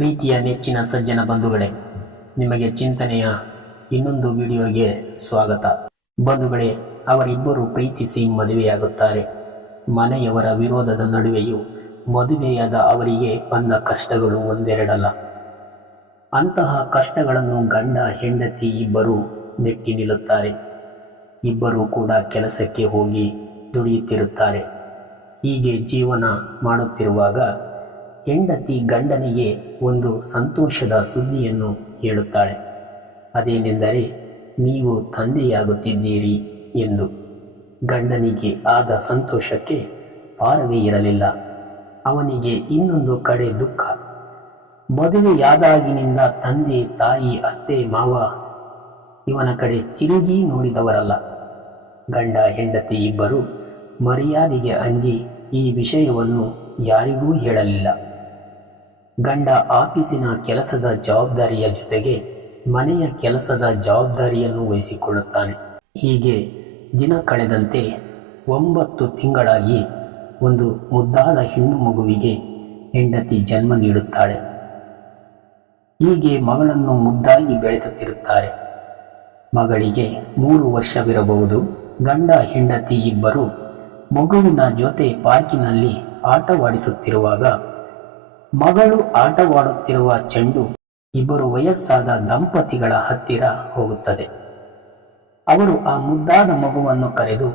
ಪ್ರೀತಿಯ ನೆಚ್ಚಿನ ಸಜ್ಜನ ಬಂಧುಗಳೇ, ನಿಮಗೆ ಚಿಂತನೆಯ ಇನ್ನೊಂದು ವಿಡಿಯೋಗೆ ಸ್ವಾಗತ. ಬಂಧುಗಳೇ, ಅವರಿಬ್ಬರು ಪ್ರೀತಿಸಿ ಮದುವೆಯಾಗುತ್ತಾರೆ. ಮನೆಯವರ ವಿರೋಧದ ನಡುವೆಯೂ ಮದುವೆಯಾದ ಅವರಿಗೆ ಬಂದ ಕಷ್ಟಗಳು ಒಂದೆರಡಲ್ಲ. ಅಂತಹ ಕಷ್ಟಗಳನ್ನು ಗಂಡ ಹೆಂಡತಿ ಇಬ್ಬರು ಮೆಟ್ಟಿ ನಿಲ್ಲುತ್ತಾರೆ. ಇಬ್ಬರೂ ಕೂಡ ಕೆಲಸಕ್ಕೆ ಹೋಗಿ ದುಡಿಯುತ್ತಿರುತ್ತಾರೆ. ಹೀಗೆ ಜೀವನ ಮಾಡುತ್ತಿರುವಾಗ ಹೆಂಡತಿ ಗಂಡನಿಗೆ ಒಂದು ಸಂತೋಷದ ಸುದ್ದಿಯನ್ನು ಹೇಳುತ್ತಾಳೆ. ಅದೇನೆಂದರೆ, ನೀವು ತಂದೆಯಾಗುತ್ತಿದ್ದೀರಿ ಎಂದು. ಗಂಡನಿಗೆ ಆದ ಸಂತೋಷಕ್ಕೆ ಪಾರವೇ ಇರಲಿಲ್ಲ. ಅವನಿಗೆ ಇನ್ನೊಂದು ಕಡೆ ದುಃಖ. ಮದುವೆಯಾದಾಗಿನಿಂದ ತಂದೆ ತಾಯಿ ಅತ್ತೆ ಮಾವ ಇವನ ಕಡೆ ತಿರುಗಿ ನೋಡಿದವರಲ್ಲ. ಗಂಡ ಹೆಂಡತಿ ಇಬ್ಬರು ಮರ್ಯಾದೆಗೆ ಅಂಜಿ ಈ ವಿಷಯವನ್ನು ಯಾರಿಗೂ ಹೇಳಲಿಲ್ಲ. ಗಂಡ ಆಫೀಸಿನ ಕೆಲಸದ ಜವಾಬ್ದಾರಿಯ ಜೊತೆಗೆ ಮನೆಯ ಕೆಲಸದ ಜವಾಬ್ದಾರಿಯನ್ನು ವಹಿಸಿಕೊಳ್ಳುತ್ತಾನೆ. ಹೀಗೆ ದಿನ ಕಳೆದಂತೆ 9 ತಿಂಗಳಾಗಿ ಒಂದು ಮುದ್ದಾದ ಹೆಣ್ಣು ಮಗುವಿಗೆ ಹೆಂಡತಿ ಜನ್ಮ ನೀಡುತ್ತಾಳೆ. ಹೀಗೆ ಮಗಳನ್ನು ಮುದ್ದಾಗಿ ಬೆಳೆಸುತ್ತಿರುತ್ತಾರೆ. ಮಗಳಿಗೆ 3 ವರ್ಷವಿರಬಹುದು. ಗಂಡ ಹೆಂಡತಿ ಇಬ್ಬರು ಮಗುವಿನ ಜೊತೆ ಪಾರ್ಕಿನಲ್ಲಿ ಆಟವಾಡಿಸುತ್ತಿರುವಾಗ ಮಗಳು ಆಟವಾಡುತ್ತಿರುವ ಚೆಂಡು ಇಬ್ಬರು ವಯಸ್ಸಾದ ದಂಪತಿಗಳ ಹತ್ತಿರ ಹೋಗುತ್ತದೆ. ಅವರು ಆ ಮುದ್ದಾದ ಮಗುವನ್ನು ಕರೆದು,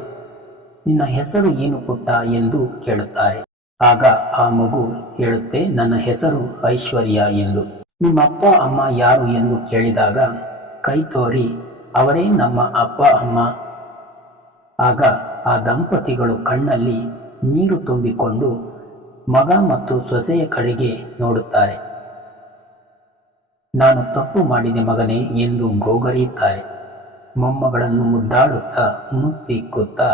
ನಿನ್ನ ಹೆಸರು ಏನು ಪುಟ್ಟ ಎಂದು ಕೇಳುತ್ತಾರೆ. ಆಗ ಆ ಮಗು ಹೇಳುತ್ತೆ, ನನ್ನ ಹೆಸರು ಐಶ್ವರ್ಯ ಎಂದು. ನಿಮ್ಮ ಅಪ್ಪ ಅಮ್ಮ ಯಾರು ಎಂದು ಕೇಳಿದಾಗ ಕೈ ತೋರಿ, ಅವರೇ ನಮ್ಮ ಅಪ್ಪ ಅಮ್ಮ. ಆಗ ಆ ದಂಪತಿಗಳು ಕಣ್ಣಲ್ಲಿ ನೀರು ತುಂಬಿಕೊಂಡು ಮಗ ಮತ್ತು ಸೊಸೆಯ ಕಡೆಗೆ ನೋಡುತ್ತಾರೆ. ನಾನು ತಪ್ಪು ಮಾಡಿದೆ ಮಗನೇ ಎಂದು ಗೋಗರಿಯುತ್ತಾರೆ. ಮೊಮ್ಮಗಳನ್ನು ಮುದ್ದಾಡುತ್ತಾ ಮುತ್ತಿಕ್ಕುತ್ತಾ,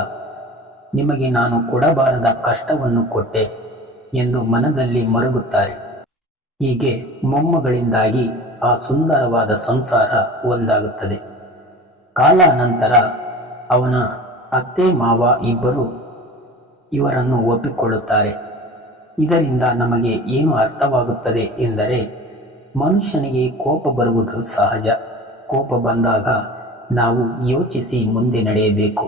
ನಿಮಗೆ ನಾನು ಕೊಡಬಾರದ ಕಷ್ಟವನ್ನು ಕೊಟ್ಟೆ ಎಂದು ಮನದಲ್ಲಿ ಮರುಗುತ್ತಾರೆ. ಹೀಗೆ ಮೊಮ್ಮಗಳಿಂದಾಗಿ ಆ ಸುಂದರವಾದ ಸಂಸಾರ ಒಂದಾಗುತ್ತದೆ. ಕಾಲಾನಂತರ ಅವನ ಅತ್ತೆ ಮಾವ ಇಬ್ಬರು ಇವರನ್ನು ಒಪ್ಪಿಕೊಳ್ಳುತ್ತಾರೆ. ಇದರಿಂದ ನಮಗೆ ಏನು ಅರ್ಥವಾಗುತ್ತದೆ ಎಂದರೆ, ಮನುಷ್ಯನಿಗೆ ಕೋಪ ಬರುವುದು ಸಹಜ. ಕೋಪ ಬಂದಾಗ ನಾವು ಯೋಚಿಸಿ ಮುಂದೆ ನಡೆಯಬೇಕು.